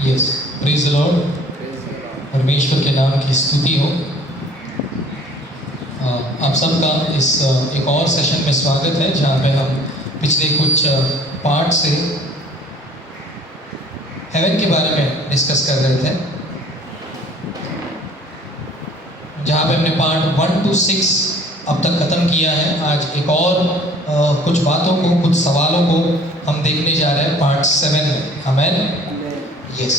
Yes, praise the Lord. परमेश्वर के नाम की स्तुति हो। आप सबका इस एक और सेशन में स्वागत है, जहाँ पे हम पिछले कुछ पार्ट से हेवन के बारे में डिस्कस कर रहे थे, जहाँ पे हमने पार्ट 1 to 6 अब तक ख़त्म किया है। आज एक और कुछ बातों को, कुछ सवालों को हम देखने जा रहे हैं पार्ट 7 में। आमेन। यस।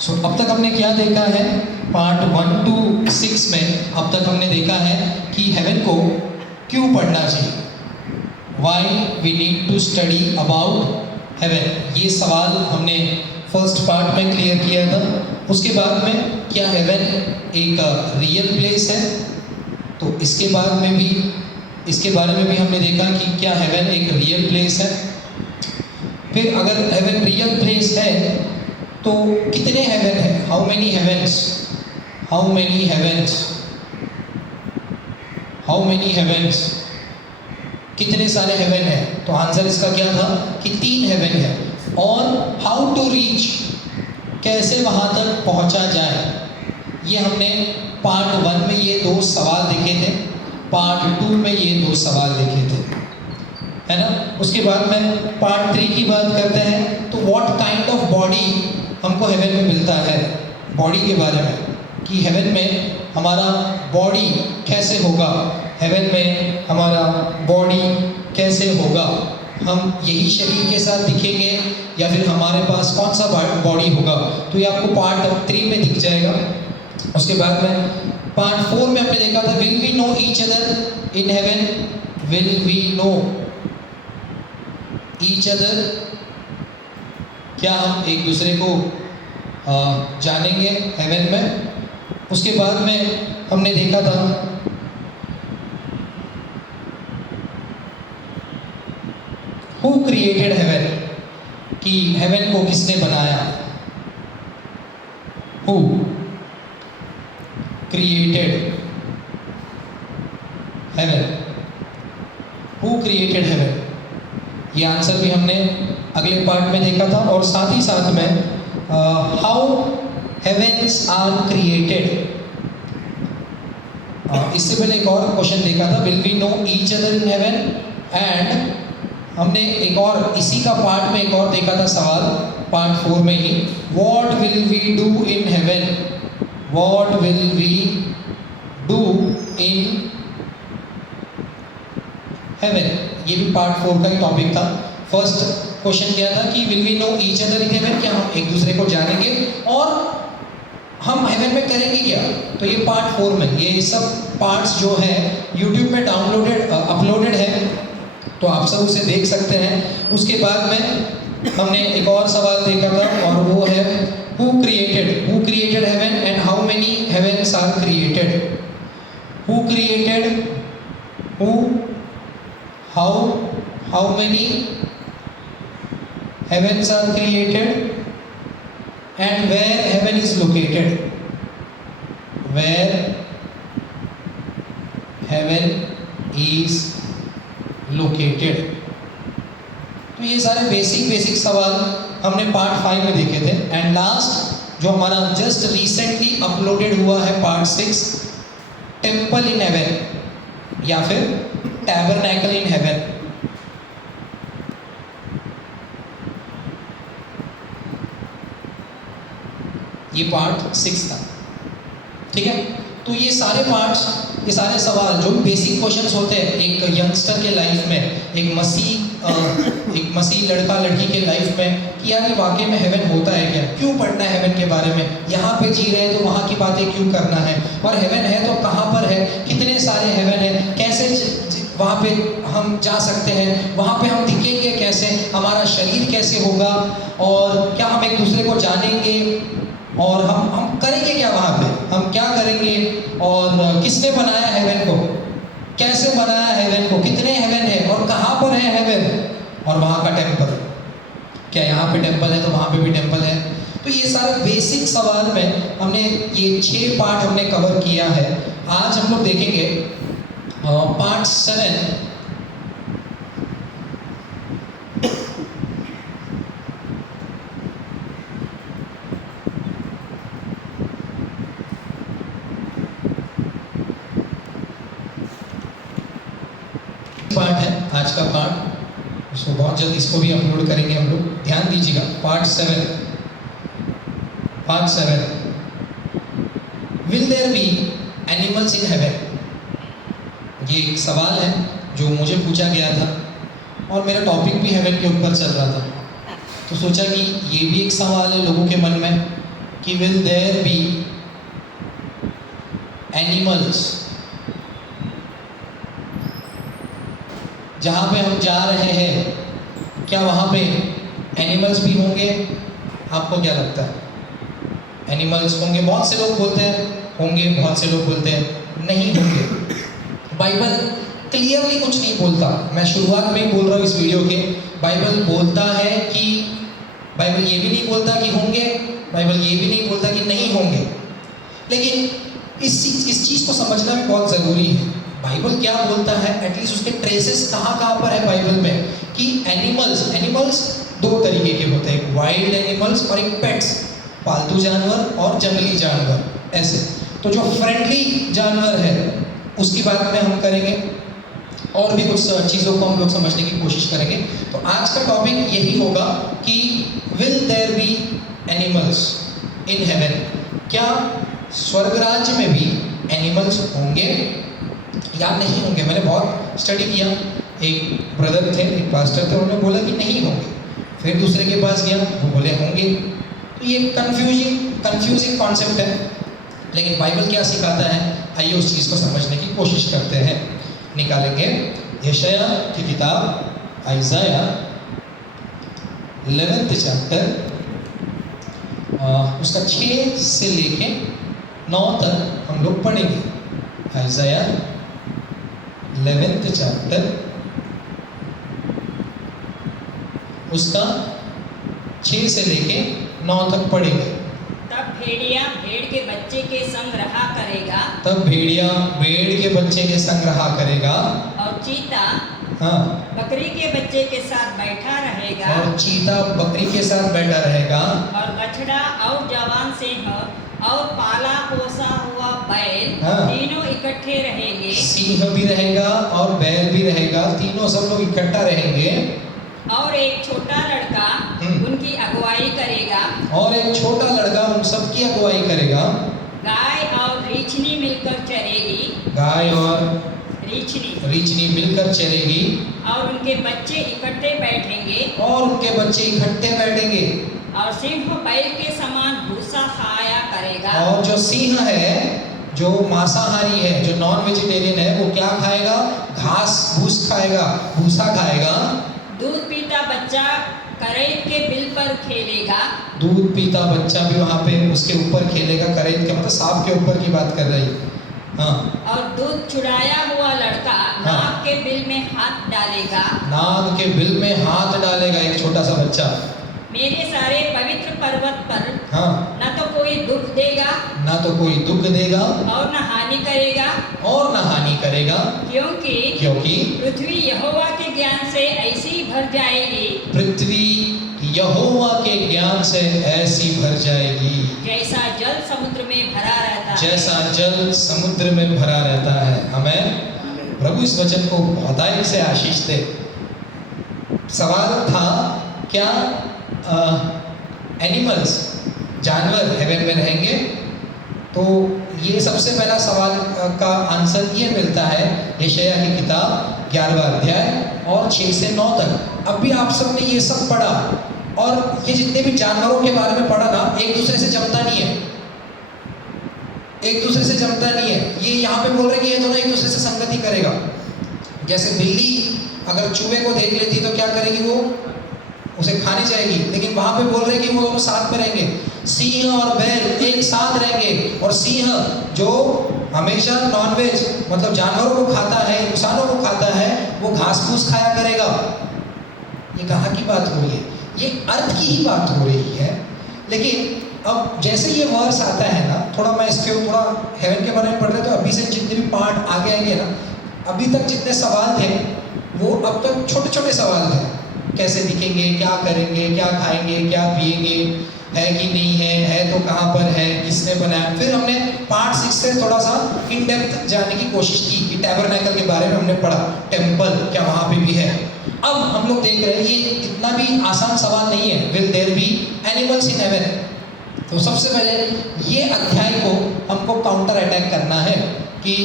सो अब तक हमने क्या देखा है? पार्ट 1 to 6 में अब तक हमने देखा है कि हेवन को क्यों पढ़ना चाहिए, why we need to study about heaven. ये सवाल हमने फर्स्ट पार्ट में क्लियर किया था। उसके बाद में क्या हेवन एक रियल प्लेस है, तो इसके बारे में भी हमने देखा कि क्या हेवन एक रियल प्लेस है। फिर अगर हेवन रियल प्लेस है तो कितने हेवन है, how many havens, how many havens, how many havens, कितने सारे हेवन है। तो आंसर इसका क्या था कि 3 हेवन है। और हाउ टू रीच, कैसे वहाँ तक पहुँचा जाए, ये हमने पार्ट 1 में ये 2 सवाल देखे थे, पार्ट 2 में ये 2 सवाल देखे थे, है ना। उसके बाद में पार्ट 3 की बात करते हैं, तो व्हाट काइंड ऑफ बॉडी हमको हेवन में मिलता है, बॉडी के बारे में, कि हेवन में हमारा बॉडी कैसे होगा, हेवन में हमारा बॉडी कैसे होगा, हम यही शरीर के साथ दिखेंगे या फिर हमारे पास कौन सा बॉडी होगा। तो ये आपको पार्ट 3 में दिख जाएगा। उसके बाद में पार्ट 4 में हमने देखा था, will we know each other in heaven, will we know each other, क्या हम एक दूसरे को जानेंगे हेवन में। उसके बाद में हमने देखा था हु क्रिएटेड हेवन, कि हेवन को किसने बनाया, who created heaven, who created heaven, ये आंसर भी हमने अगले पार्ट में देखा था। और साथ ही साथ में हाउ हेवन्स आर क्रिएटेड, इससे पहले एक और क्वेश्चन देखा था, will we know each other in heaven. And हमने एक और इसी का पार्ट में एक और देखा था सवाल, पार्ट 4 में ही, what will we do in heaven, what will we do in heaven, ये भी पार्ट 4 का ही टॉपिक था। फर्स्ट क्वेश्चन क्या था कि will we know each other in heaven, क्या हम एक दूसरे को जानेंगे और हम हेवन में करेंगे क्या। तो ये पार्ट 4 में, ये सब पार्ट्स जो है यूट्यूब में अपलोडेड है, तो आप सब उसे देख सकते हैं। उसके बाद में हमने एक और सवाल देखा था, और वो है who created heaven and how many heavens are created, who created, who, how many heavens are created and where heaven is located, where heaven is located। तो ये सारे बेसिक सवाल हमने पार्ट 5 में देखे थे। एंड लास्ट जो हमारा जस्ट रिसेंटली अपलोडेड हुआ है पार्ट 6, टेम्पल इन हेवन या फिर टैबरनैकल इन हेवन। ये पार्ट 6 था, ठीक है। तो ये सारे पार्ट्स, ये सारे सवाल जो बेसिक क्वेश्चंस होते हैं एक यंगस्टर के लाइफ में, एक मसीह लड़का लड़की के लाइफ में, कि यार ये वाकई में हेवन होता है क्या, क्यों पढ़ना है हेवन के बारे में, यहाँ पे जी रहे हैं तो वहाँ की बातें क्यों करना है, और हेवन है तो कहाँ पर है, कितने सारे हेवन है, कैसे वहाँ पे हम जा सकते हैं, वहाँ पे हम दिखेंगे कैसे, हमारा शरीर कैसे होगा, और क्या हम एक दूसरे को जानेंगे, और हम करेंगे क्या वहाँ पे, हम क्या करेंगे, और किसने बनाया हेवन को, कैसे बनाया हेवन को, कितने हेवन है और कहाँ पर है हेवन, और वहाँ का टेम्पल, क्या यहाँ पे टेम्पल है तो वहाँ पे भी टेम्पल है। तो ये सारे बेसिक सवाल में हमने ये 6 पार्ट हमने कवर किया है। आज हम लोग देखेंगे पार्ट 7, आज का पार्ट, इसको बहुत जल्द इसको भी अपलोड करेंगे हम लोग, ध्यान दीजिएगा। Part 7, will there be animals in heaven? ये एक सवाल है जो मुझे पूछा गया था और मेरा टॉपिक भी हेवन के ऊपर चल रहा था, तो सोचा कि ये भी एक सवाल है लोगों के मन में कि विल देयर बी एनिमल्स, जहाँ पे हम जा रहे हैं क्या वहाँ पे एनिमल्स भी होंगे? आपको क्या लगता है? एनिमल्स होंगे? बहुत से लोग बोलते हैं होंगे, बहुत से लोग बोलते हैं नहीं होंगे। बाइबल क्लियरली कुछ नहीं बोलता। मैं शुरुआत में ही बोल रहा हूँ इस वीडियो के, बाइबल बोलता है कि, बाइबल ये भी नहीं बोलता कि होंगे, बाइबल ये भी नहीं बोलता कि नहीं होंगे। लेकिन इस चीज़ को समझना भी बहुत ज़रूरी है। बाइबल क्या बोलता है, एटलीस्ट उसके ट्रेसेस कहाँ पर है बाइबल में, कि एनिमल्स दो तरीके के होते हैं, एक वाइल्ड एनिमल्स और एक पेट्स, पालतू जानवर और जंगली जानवर। ऐसे तो जो फ्रेंडली जानवर है उसकी बात में हम करेंगे और भी कुछ चीज़ों को हम लोग समझने की कोशिश करेंगे। तो आज का टॉपिक यही होगा कि will there be animals in heaven? क्या स्वर्ग राज्य में भी एनिमल्स होंगे या नहीं होंगे? मैंने बहुत स्टडी किया। एक ब्रदर थे, एक पास्टर थे, उन्होंने बोला कि नहीं होंगे। फिर दूसरे के पास गया, वो बोले होंगे। तो ये कंफ्यूजिंग कॉन्सेप्ट है, लेकिन बाइबल क्या सिखाता है, आइए उस चीज़ को समझने की कोशिश करते हैं। निकालेंगे यशायाह की किताब, आइज़ाया 11th चैप्टर, उसका 6 से लेके 9 तक हम लोग पढ़ेंगे। आइज़ाया 11th चैप्टर, उसका 6 से लेके 9 तक पढ़ेंगे। तब भेड़िया भेड़ के बच्चे के संग रहा करेगा, तब भेड़िया भेड़ के बच्चे के संग रहा करेगा, और चीता हाँ बकरी के बच्चे के साथ बैठा रहेगा, और चीता बकरी के साथ बैठा रहेगा, और बछड़ा और जवान सिंह और पाला पोसा हुआ बैल हाँ। तीनों इकट्ठे रहेंगे। सिंह भी रहेगा और बैल भी रहेगा, तीनों सब लोग इकट्ठा रहेंगे। और एक छोटा लड़का उनकी अगुवाई करेगा, और एक छोटा लड़का उन सबकी अगुवाई करेगा। गाय और रीछनी मिलकर चरेगी, गाय और रीछनी मिलकर चलेगी, और उनके बच्चे इकट्ठे बैठेंगे, और उनके बच्चे इकट्ठे बैठेंगे। और सिंह बैल के समान भूसा खाया करेगा, और जो सिंह है, जो मांसाहारी है, जो नॉन वेजिटेरियन है, वो क्या खाएगा? घास भूस खाएगा, भूसा खाएगा। दूध पीता बच्चा करैत के बिल पर खेलेगा, दूध पीता बच्चा भी वहाँ पे उसके ऊपर खेलेगा। करैत के मतलब सांप के ऊपर की बात कर रही। हाँ। और दूध चुराया हुआ लड़का नाग के बिल में हाथ डालेगा, नाग के बिल में हाथ डालेगा एक छोटा सा बच्चा। मेरे सारे पवित्र पर्वत पर हाँ। न तो कोई दुख देगा, ना तो कोई दुख देगा और न हानि करेगा, और न हानि करेगा, क्योंकि पृथ्वी यहोवा के ज्ञान से ऐसी भर जाएगी, पृथ्वी यहोवा के ज्ञान से ऐसी भर जाएगी, जैसा जल समुद्र में भरा रहता है। जैसा जल समुद्र में भरा रहता है। हमें प्रभु इस वचन को बहुतायत से आशीष दे। सवाल था क्या एनिमल्स, जानवर हेवन में रहेंगे? तो ये सबसे पहला सवाल का आंसर ये मिलता है यशायाह की किताब 11वां अध्याय और 6 से 9 तक। अभी आप सब ने ये सब पढ़ा, और ये जितने भी जानवरों के बारे में पढ़ा ना, एक दूसरे से जमता नहीं है, एक दूसरे से जमता नहीं है। ये यहाँ पे बोल रहे कि ये दोनों एक दूसरे से संगति करेगा। जैसे बिल्ली अगर चूहे को देख लेती तो क्या करेगी? वो उसे खाने जाएगी, लेकिन वहाँ पे बोल रहे कि वो दोनों साथ में रहेंगे। सिंह और बैल एक साथ रहेंगे, और सिंह जो हमेशा नॉनवेज मतलब जानवरों को खाता है, इंसानों को खाता है, वो घास फूस खाया करेगा। ये कहाँ की बात हो रही है? ये अर्थ की ही बात हो रही है। लेकिन अब जैसे ये वर्स आता है ना, थोड़ा मैं इसके थोड़ा हेवन के बारे में पढ़ रहे, तो अभी से जितने भी पार्ट आगे आएंगे ना, अभी तक जितने सवाल थे वो अब तक छोटे छोटे सवाल थे। कैसे दिखेंगे, क्या करेंगे, क्या खाएंगे, क्या पिएंगे, है कि नहीं है तो कहाँ पर है, किसने बनाया। फिर हमने पार्ट 6 से थोड़ा सा इन डेप्थ जाने की कोशिश की कि टैबरनेकल के बारे में हमने पढ़ा, टेम्पल क्या वहाँ पे भी है। अब हम लोग देख रहे हैं ये इतना भी आसान सवाल नहीं है, will there be animals in heaven. तो सबसे पहले ये अध्याय को हमको काउंटर अटैक करना है कि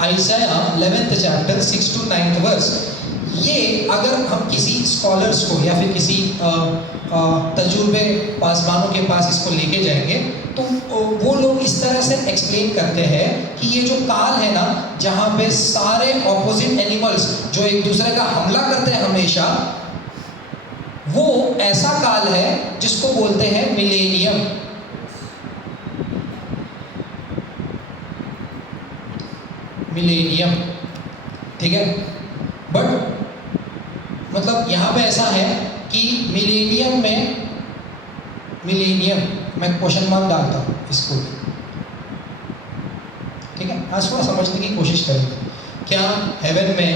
आइज़ाया 11th chapter 6 to 9th verse, ये अगर हम किसी स्कॉलर्स को या फिर किसी तजुर्बे पासबानों के पास इसको लेके जाएंगे तो वो लोग इस तरह से एक्सप्लेन करते हैं कि ये जो काल है ना, जहाँ पे सारे ऑपोजिट एनिमल्स जो एक दूसरे का हमला करते हैं हमेशा, वो ऐसा काल है जिसको बोलते हैं मिलेनियम। मिलेनियम, ठीक है। बट मतलब यहाँ पे ऐसा है कि मिलेनियम मैं क्वेश्चन मार्क डालता हूँ इसको, ठीक है। आज थोड़ा समझने की कोशिश करेंगे, क्या हेवन में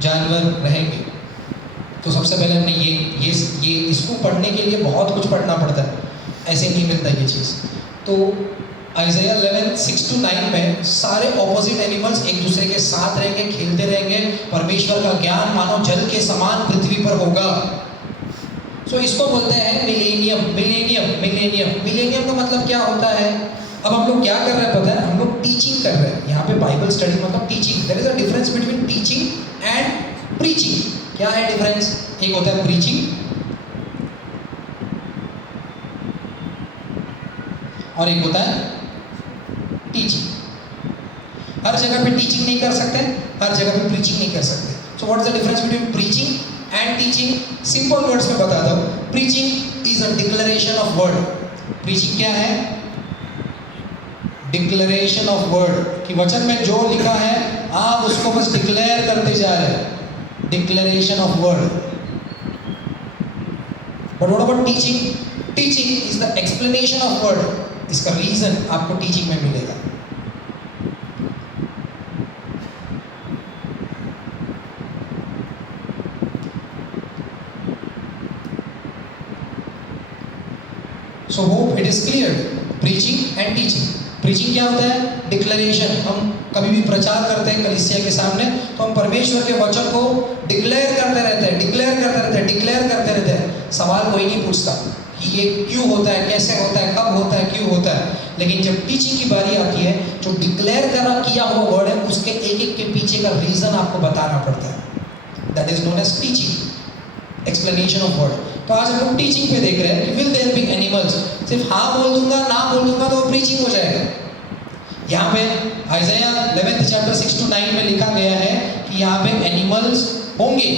जानवर रहेंगे? तो सबसे पहले हमने ये इसको पढ़ने के लिए बहुत कुछ पढ़ना पड़ता है, ऐसे नहीं मिलता ये चीज़। तो आइज़ाया 11 6 to 9 में सारे ऑपोजिट एनिमल्स एक दूसरे के साथ रहेंगे, खेलते रहेंगे, परमेश्वर का ज्ञान मानो जल के समान पृथ्वी पर होगा। सो इसको बोलते हैं मिलेनियम। मिलेनियम का मतलब क्या होता है? अब हम लोग क्या कर रहे हैं पता है? हम लोग टीचिंग कर रहे हैं यहाँ पे, बाइबल स्टडी मतलब teaching. There is a difference between teaching and preaching. क्या है डिफरेंस? एक होता है प्रीचिंग और एक होता है टीचिंग। हर जगह पे टीचिंग नहीं कर सकते, हर जगह पे प्रीचिंग नहीं कर सकते। So what is the difference between preaching and teaching? Simple words में बताता हूँ। Preaching is a declaration of word. Preaching क्या है? डिक्लेरेशन ऑफ वर्ड, कि वचन में जो लिखा है आप उसको बस डिक्लेयर करते जा रहे हैं, declaration of word. But what about teaching? Teaching is the explanation of word. इसका रीजन आपको टीचिंग में मिलेगा। So hope it is clear. Preaching and teaching. Preaching क्या होता है? डिक्लेरेशन। हम कभी भी प्रचार करते हैं कलीसिया के सामने तो हम परमेश्वर के वचन को डिक्लेयर करते रहते हैं। सवाल कोई नहीं पूछता कि ये क्यों होता है, कैसे होता है, कब होता है, क्यों होता है। लेकिन जब टीचिंग की बारी आती है, जो डिक्लेयर किया हुआ वर्ड है उसके एक के पीछे का रीजन आपको बताना पड़ता है। That is known as teaching, explanation of word. तो आज हम लोग टीचिंग पे देख रहे हैं कि विल देयर बी एनिमल्स। सिर्फ हाँ बोल दूंगा, ना बोल दूंगा तो प्रीचिंग हो जाएगा। यहाँ पे आइज़ाया 11th चैप्टर 6 to 9 में लिखा गया है कि यहाँ पे एनिमल्स होंगे,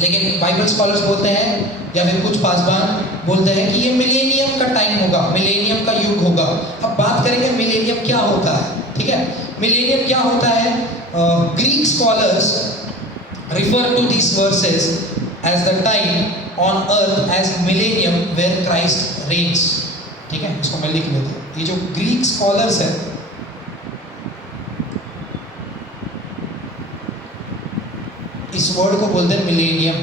लेकिन बाइबल स्कॉलर्स बोलते हैं या फिर कुछ पासबान बोलते हैं कि ये मिलेनियम का टाइम होगा, मिलेनियम का युग होगा। अब बात करेंगे मिलेनियम क्या होता है, ठीक है। मिलेनियम क्या होता है? Greek scholars refer to this verses as the time on earth as millennium where Christ reigns। ठीक है, इसको मैं लिख लेता हूँ। ये जो ग्रीक स्कॉलर्स है, इस वर्ड को बोलते हैं मिलेनियम।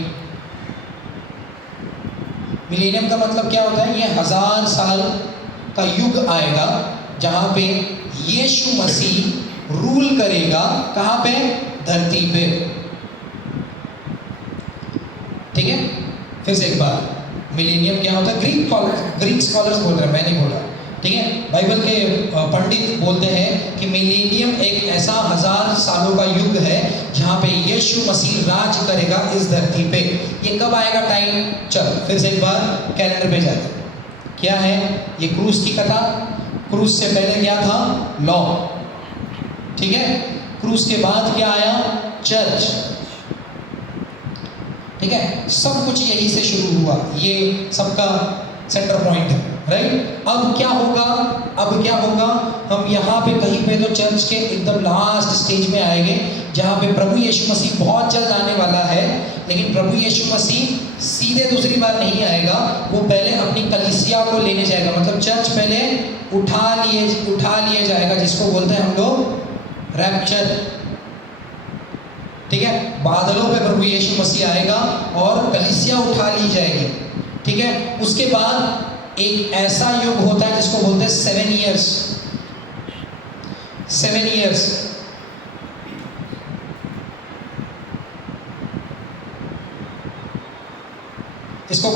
मिलेनियम का मतलब क्या होता है? ये 1000 साल का युग आएगा जहां पे यीशु मसीह रूल करेगा। कहां पे? धरती पे। ठीक है, फिर से एक बार, मिलेनियम क्या होता है? ग्रीक स्कॉलर्स बोल रहे हैं, मैं नहीं बोला। ठीक है, बाइबल के पंडित बोलते हैं कि मिलेनियम एक ऐसा 1000 सालों का युग है जहाँ पे यीशु मसीह राज करेगा इस धरती पे। ये कब आएगा टाइम? चलो फिर से एक बार कैलेंडर पे जाते हैं। क्या है ये? क्रूस की कथा। क्रूस से पहले क्या था? लॉ। ठीक है, क्रूस के बाद क्या आया? चर्च। ठीक है, सब कुछ यही से शुरू हुआ, ये सबका सेंटर पॉइंट है, राइट। अब क्या होगा? हम यहाँ पे कहीं पे तो चर्च के एकदम लास्ट स्टेज में आएंगे जहाँ पे प्रभु यीशु मसीह बहुत जल्द आने वाला है। लेकिन प्रभु यीशु मसीह सीधे दूसरी बार नहीं आएगा, वो पहले अपनी कलीसिया को लेने जाएगा। मतलब चर्च पहले उठा लिए जाएगा, जिसको बोलते हैं हम लोग रैप्चर। ठीक है, बादलों पे प्रभु यीशु मसीह आएगा और कलीसिया उठा ली जाएगी। ठीक है, उसके बाद एक ऐसा युग होता है जिसको बोलते हैं 7 years। 7 years।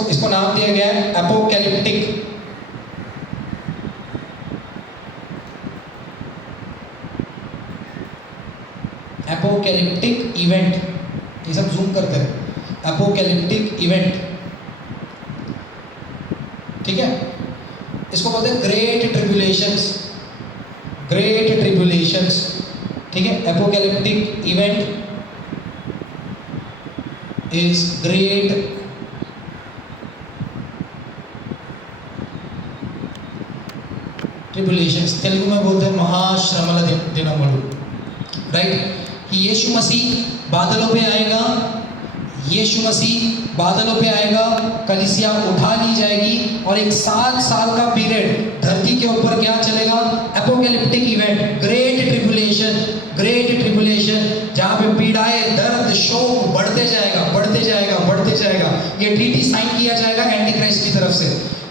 इसको नाम दिया गया है एपोकैलिप्टिक। एपोकैलिप्टिक इवेंट, ये सब जूम करते हैं, एपोकैलिप्टिक इवेंट, ठीक है। इसको बोलते हैं ग्रेट ट्रिब्यूलेशंस, ग्रेट ट्रिब्यूलेशंस, ठीक है। Apocalyptic event is great tribulations. Telugu में बोलते हैं महाश्रमल दिनमलु, राइट। कि यीशु मसीह बादलों पे आएगा, यीशु मसीह बादलों पे आएगा, कलीसिया उठा ली जाएगी और एक 7 साल का पीरियड धरती के ऊपर क्या चलेगा? Apocalyptic event, great tribulation, great tribulation, जहाँ पे पीड़ाएं, दर्द, शोक बढ़ते जाएगा, बढ़ते जाएगा, बढ़ते जाएगा। ये ट्रीटी साइन किया जाएगा एंटी क्राइस्ट की तरफ से।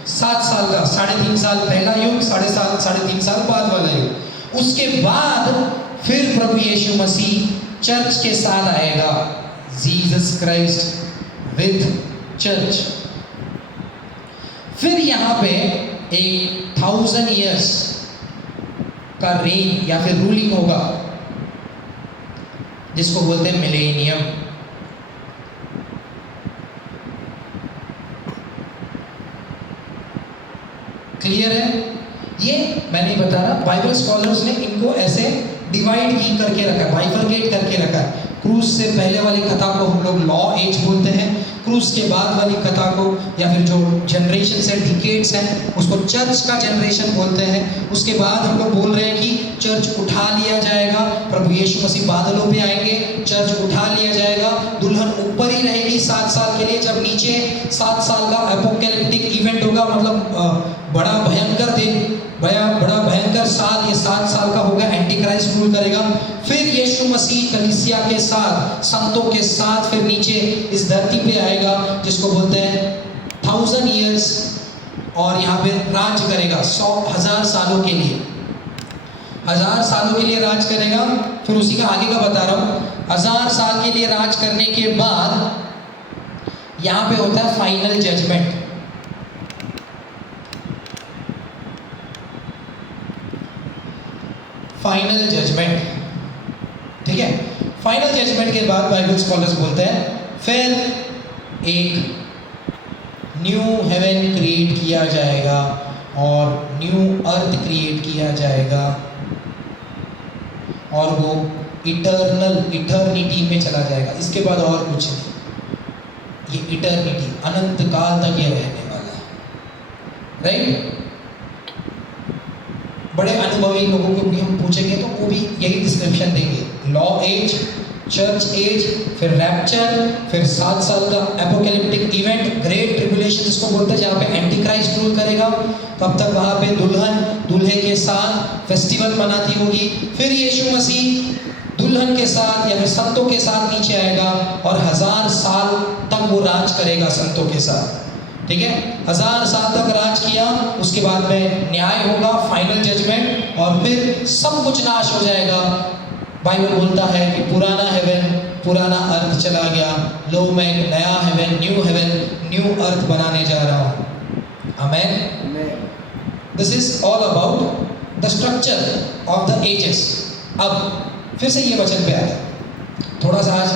7 साल का, 3.5 साल पहला युग, 3.5 साल बाद वाला युग। उसके बाद फिर प्रभु यीशु मसीह चर्च के साथ आएगा, जीसस क्राइस्ट विद चर्च। फिर यहाँ पे एक 1000 years का रेन या फिर रूलिंग होगा, जिसको बोलते हैं मिलेनियम। क्लियर है? ये मैं नहीं बता रहा, बाइबल स्कॉलर्स ने इनको ऐसे डिवाइड की करके रखा है, बाइफरकेट करके रखा है। क्रूज से पहले वाली कथा को हम लोग लॉ एज बोलते हैं, क्रूज के बाद वाली कथा को या फिर जो जनरेशन है, डिकेड्स हैं, उसको चर्च का जनरेशन बोलते हैं। उसके बाद हम लोग बोल रहे हैं कि चर्च उठा लिया जाएगा, प्रभु यीशु मसीह बादलों पे आएंगे, चर्च उठा लिया जाएगा, दुल्हन ऊपर ही रहेगी 7 साल के लिए, जब नीचे 7 साल का एपोकैलिप्टिक इवेंट होगा, मतलब बड़ा भयंकर साल, ये 7 साल का होगा, एंटी क्राइस्ट रूल करेगा। फिर यीशु मसीह कलीसिया के साथ, संतों के साथ फिर नीचे इस धरती पे आएगा, जिसको बोलते हैं 1000 years, और यहाँ पे राज करेगा 100,000 सालों के लिए, 1000 सालों के लिए राज करेगा। फिर उसी का आगे का बता रहा हूँ। 1000 साल के लिए राज करने के बाद यहाँ पे होता है फाइनल जजमेंट। फाइनल जजमेंट, ठीक है। फाइनल जजमेंट के बाद बाइबल स्कॉलर्स बोलते हैं फिर एक न्यू हेवन क्रिएट किया जाएगा और न्यू अर्थ क्रिएट किया जाएगा, और वो इटर्निटी में चला जाएगा। इसके बाद और कुछ नहीं, ये इटर्निटी, अनंत काल तक ये रहने वाला है, राइट। बड़े अनुभवी लोगों को भी हम पूछेंगे तो वो भी यही डिस्क्रिप्शन देंगे, लॉ एज, चर्च एज, फिर रैप्चर, फिर 7 साल का एपोकैलिप्टिक इवेंट, ग्रेट ट्रिब्यूलेशन जिसको बोलते हैं, जहाँ पे एंटी क्राइस्ट रूल करेगा। तब तक वहाँ पे दुल्हन दूल्हे के साथ फेस्टिवल मनाती होगी। फिर यीशु मसीह दुल्हन के साथ या फिर संतों के साथ नीचे आएगा और 1000 साल तक वो राज करेगा संतों के साथ, ठीक है। 1000 साल तक राज किया, उसके बाद में न्याय होगा, फाइनल जजमेंट, और फिर सब कुछ नाश हो जाएगा। बाइबल बोलता है कि पुराना हेवन, पुराना अर्थ चला गया, लो मैं एक नया हेवन, न्यू अर्थ बनाने जा रहा हूँ। Amen. This is all about the structure of the ages. अब फिर से ये वचन पे आया, थोड़ा सा आज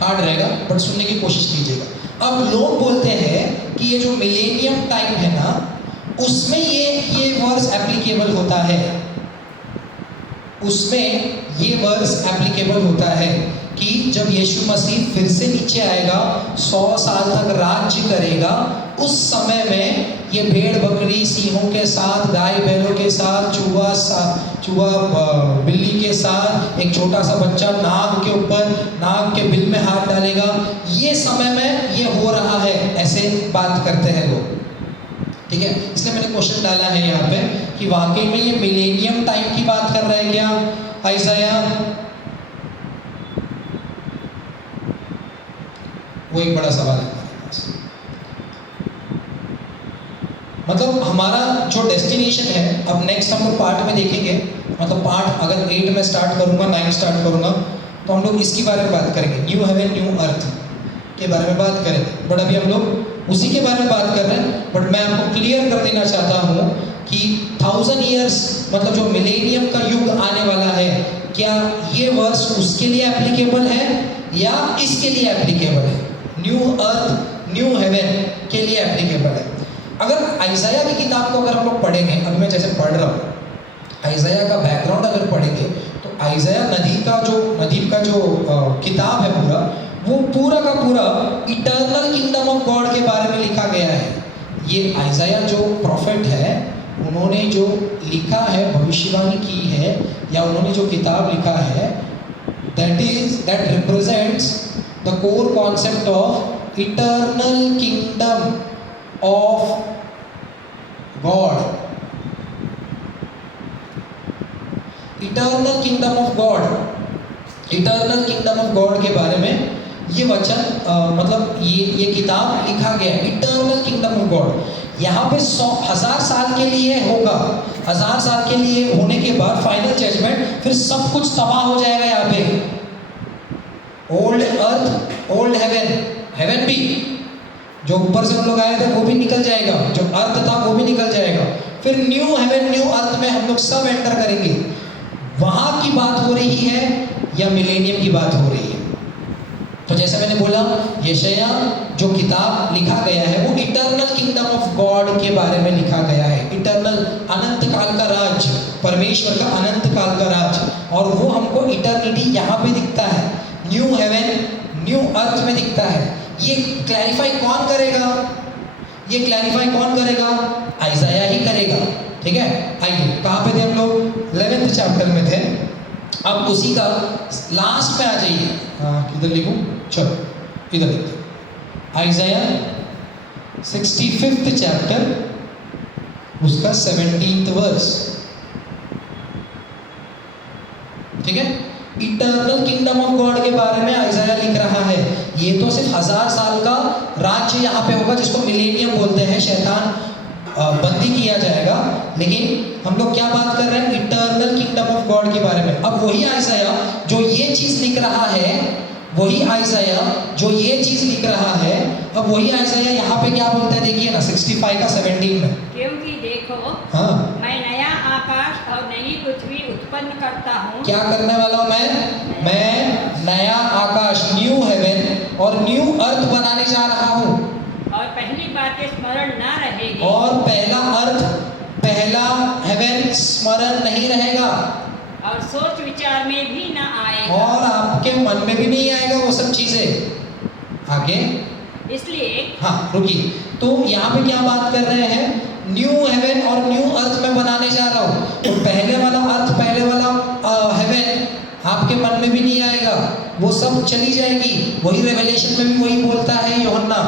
हार्ड रहेगा बट सुनने की कोशिश कीजिएगा। अब लोग बोलते हैं कि ये जो मिलेनियम टाइम है ना, उसमें ये वर्स एप्लीकेबल होता है, उसमें ये वर्स एप्लीकेबल होता है कि जब यीशु मसीह फिर से नीचे आएगा, 100 साल तक राज्य करेगा, उस समय में ये भेड़ बकरी सिंहों के साथ, गाय बैलों के साथ, चूहा बिल्ली के साथ, एक छोटा सा बच्चा नाग के ऊपर, नाग के बिल में हाथ डालेगा, ये समय में ये हो रहा है, ऐसे बात करते हैं लोग, ठीक है। इसलिए मैंने क्वेश्चन डाला है यहाँ पे कि वाकई में ये मिलेनियम टाइम की बात कर रहा है क्या आइसाया? वो एक बड़ा सवाल है हमारे पास। मतलब हमारा जो डेस्टिनेशन है, अब नेक्स्ट हम लोग पार्ट में देखेंगे, मतलब पार्ट अगर 8 में स्टार्ट करूँगा, 9 स्टार्ट करूँगा, तो हम लोग इसके बारे में बात करेंगे, न्यू हेवन न्यू अर्थ के बारे में बात करेंगे। बट अभी हम लोग उसी के बारे में बात कर रहे हैं। बट मैं आपको क्लियर कर देना चाहता हूँ कि 1000 ईयर्स मतलब जो मिलेनियम का युग आने वाला है, क्या ये वर्स उसके लिए एप्लीकेबल है या इसके लिए एप्लीकेबल है? न्यू अर्थ न्यू हेवन के लिए एप्लीकेबल है। अगर आइज़ाया की किताब को अगर हम लोग पढ़ेंगे, अभी मैं जैसे पढ़ रहा हूँ, आइज़ाया का बैकग्राउंड अगर पढ़ेंगे तो आइज़ाया नदी का जो किताब है पूरा, वो पूरा का पूरा इटर्नल किंगडम ऑफ गॉड के बारे में लिखा गया है। ये आइज़ाया जो प्रॉफिट है, उन्होंने जो लिखा है, भविष्यवाणी की है, या उन्होंने जो किताब लिखा है, that represents the core concept of eternal kingdom of God. Eternal kingdom of God, eternal kingdom of God के बारे में ये वचन मतलब ये किताब लिखा गया है। इटर्नल किंगडम ऑफ गॉड यहाँ पे 100,000 साल के लिए होगा। 1000 साल के लिए होने के बाद फाइनल जजमेंट, फिर सब कुछ तबाह हो जाएगा। यहाँ पे ओल्ड अर्थ ओल्ड हेवन, हेवन भी जो ऊपर से हम लोग आए थे वो भी निकल जाएगा, जो अर्थ था वो भी निकल जाएगा। फिर न्यू हेवन न्यू अर्थ में हम लोग सब एंटर करेंगे। वहाँ की बात हो रही है या मिलेनियम की बात हो रही है? तो जैसे मैंने बोला, यशाया जो किताब लिखा गया है वो इटर्नल किंगडम ऑफ गॉड के बारे में लिखा गया है। इटर्नल, अनंत काल का राज, परमेश्वर का अनंत काल का राज, और वो हमको इटर्निटी यहाँ पे दिखता है, न्यू हेवन न्यू अर्थ में दिखता है। ये क्लैरिफाई कौन करेगा? ये क्लैरिफाई कौन करेगा? आइज़ाया ही करेगा। ठीक है, आइए कहाँ पे थे हम लोग? 11th चैप्टर में थे। अब उसी का लास्ट में आ जाइए। किधर लिखूं? चलो इधर लिखते। आइज़ाया 65th चैप्टर, उसका 17th वर्स। ठीक है, इटर्नल किंगडम ऑफ गॉड के बारे में आइज़ाया लिख रहा है। ये तो सिर्फ 1000 साल का राज्य यहाँ पे होगा, जिसको मिलेनियम बोलते हैं। शैतान बंदी किया जाएगा। लेकिन हम लोग क्या बात कर रहे हैं? इटर्नल किंगडम ऑफ गॉड के बारे में। अब वही आइज़ाया जो ये चीज़ लिख रहा है, वही आइज़ाया जो ये चीज़ लिख रहा है, अब वही आइज़ाया यहाँ पे क्या बोलता है? देखिए ना, 65 का 17 में। क्योंकि देखो, हाँ, मैं नया आकाश और नई पृथ्वी उत्पन्न करता हूँ। क्या करने वाला हूँ मैं नया आकाश, न्यू हेवन और न्यू अर्थ बनाने जा रहा हूँ। और पहली बातें स्मरण ना रहेगी, और पहला अर्थ, पहला हेवन स्मरण नहीं रहेगा, और सोच विचार में भी ना आएगा, और आपके मन में भी नहीं आएगा वो सब चीजें। आगे इसलिए हाँ रुकिए, तो यहाँ पे क्या बात कर रहे हैं? न्यू हेवन और न्यू अर्थ में बनाने जा रहा हूँ। तो पहले वाला अर्थ, पहले वाला हेवन आपके मन में भी नहीं आएगा, वो सब चली जाएगी। वही रेवलेशन में भी वही बोलता है यूहन्ना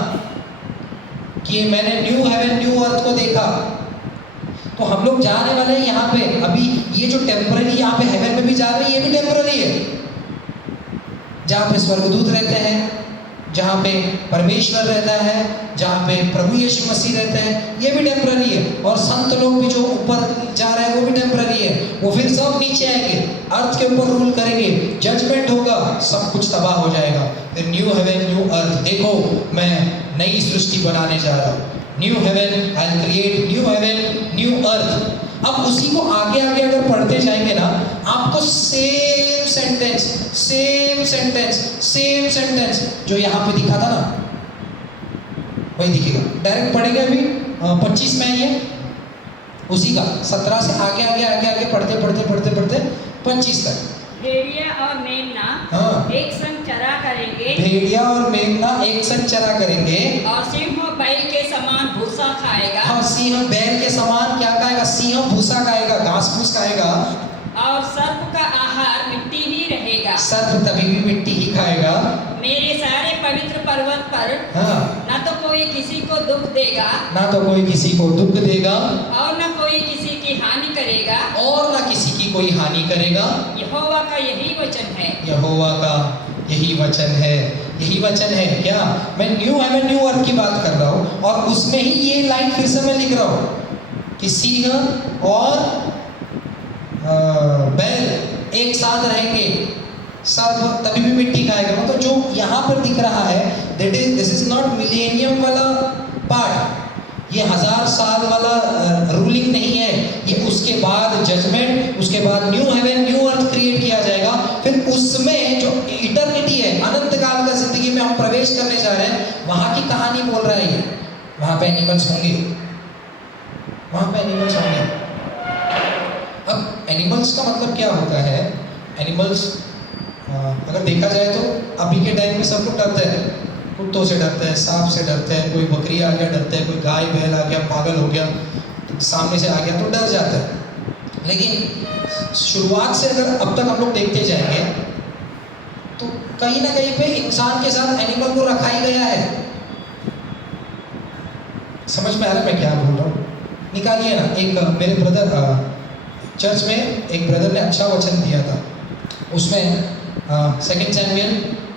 कि मैंने न्यू हेवन न्यू अर्थ को देखा। तो हम लोग जाने वाले हैं यहाँ पे। अभी ये जो टेम्पररी यहाँ पे हेवन में भी जा रहे हैं, ये भी टेम्पररी है। जहाँ पे स्वर्गदूत रहते हैं, जहाँ पे परमेश्वर रहता है, जहाँ पे प्रभु यीशु मसीह रहते हैं, ये भी टेम्पररी है। और संत लोग भी जो ऊपर जा रहे हैं वो भी टेम्पररी है। वो फिर सब नीचे आएंगे, अर्थ के ऊपर रूल करेंगे, जजमेंट होगा, सब कुछ तबाह हो जाएगा। फिर न्यू हेवन न्यू अर्थ, देखो मैं नई सृष्टि बनाने जा रहा हूँ। New heaven, I will create new heaven new earth. अब उसी को आगे आगे अगर पढ़ते जाएंगे ना, आपको सेम सेंटेंस जो यहाँ पे दिखा था ना, वही दिखेगा। डायरेक्ट पढ़ेंगे अभी 25 में आइए, उसी का 17 से आगे पढ़ते 25 तक। भेड़िया और मेमना हाँ, एक संग चरा करेंगे, भेड़िया और मेमना एक संग चरा करेंगे, और सिंह बैल के समान भूसा खाएगा। हाँ, सिंह बैल के समान क्या खाएगा? सिंह भूसा खाएगा, घास फूस खाएगा। और सर्प का आहार मिट्टी ही रहेगा, सर्प तभी भी मिट्टी ही खाएगा। मेरे सारे पवित्र पर्वत पर हाँ, न तो कोई किसी को दुख देगा, ना तो कोई किसी को दुख देगा, और न कोई किसी की हानि करेगा, और ना किसी की कोई हानि करेगा। यहोवा का यही वचन है। यहोवा का यही वचन है। यही वचन है क्या? मैं न्यू हेवन न्यू अर्थ की बात कर रहा हूँ, और उसमें ही ये लाइन फिर से मैं लिख रहा हूँ। कि सिंह और बैल एक साथ रहेंगे, सब तभी भी मिट्टी खाएगा। मतलब जो यहाँ पर दिख रहा है दिस इज नॉट मिलेनियम वाला पार्ट, ये 1000 साल वाला रूलिंग नहीं है, ये उसके बाद जजमेंट, उसके बाद न्यू हेवन न्यू अर्थ क्रिएट किया जाएगा। फिर उसमें जो इटर्निटी है, अनंत काल का जिंदगी में हम प्रवेश करने जा रहे हैं, वहाँ की कहानी बोल रहा है ये। वहाँ पे एनिमल्स होंगे, वहाँ पे एनिमल्स होंगे। अब एनिमल्स का मतलब क्या होता है? एनिमल्स अगर देखा जाए तो अभी के टाइम में सब लोग डरते हैं, कुत्तों से डरते हैं, सांप से डरते हैं, कोई बकरी आ गया डरते हैं, कोई गाय बैल आ गया पागल हो गया, सामने से आ गया तो डर जाता है। लेकिन शुरुआत से अगर अब तक हम लोग देखते जाएंगे तो कहीं ना कहीं पे इंसान के साथ एनिमल को रखा ही गया है। समझ में आ रहा है मैं क्या बोल रहा हूँ? निकालिए ना। एक मेरे ब्रदर चर्च में एक ब्रदर ने अच्छा वचन दिया था, उसमें 2 Samuel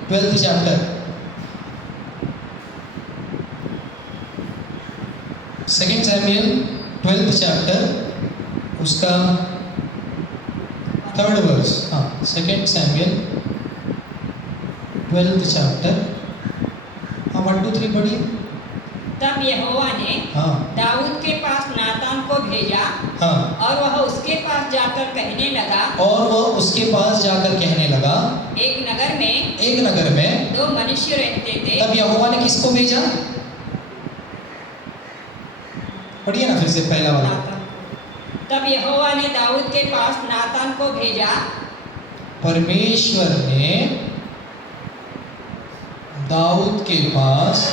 12th chapter, 2 Samuel 12th chapter उसका 3rd वर्स। हाँ, 2 सैमुएल 12th चैप्टर, हाँ 1 2 3 पढ़िए। तब यहोवा ने हाँ दाऊद के पास नातान को भेजा, हाँ, और वह उसके पास जाकर कहने लगा, और वह उसके पास जाकर कहने लगा, एक नगर में 2 मनुष्य रहते थे। तब यहोवा ने किसको भेजा? पढ़िए ना फिर से पहला वाला। तब यहोवा ने दाऊद के पास नातान को भेजा, परमेश्वर ने दाऊद के पास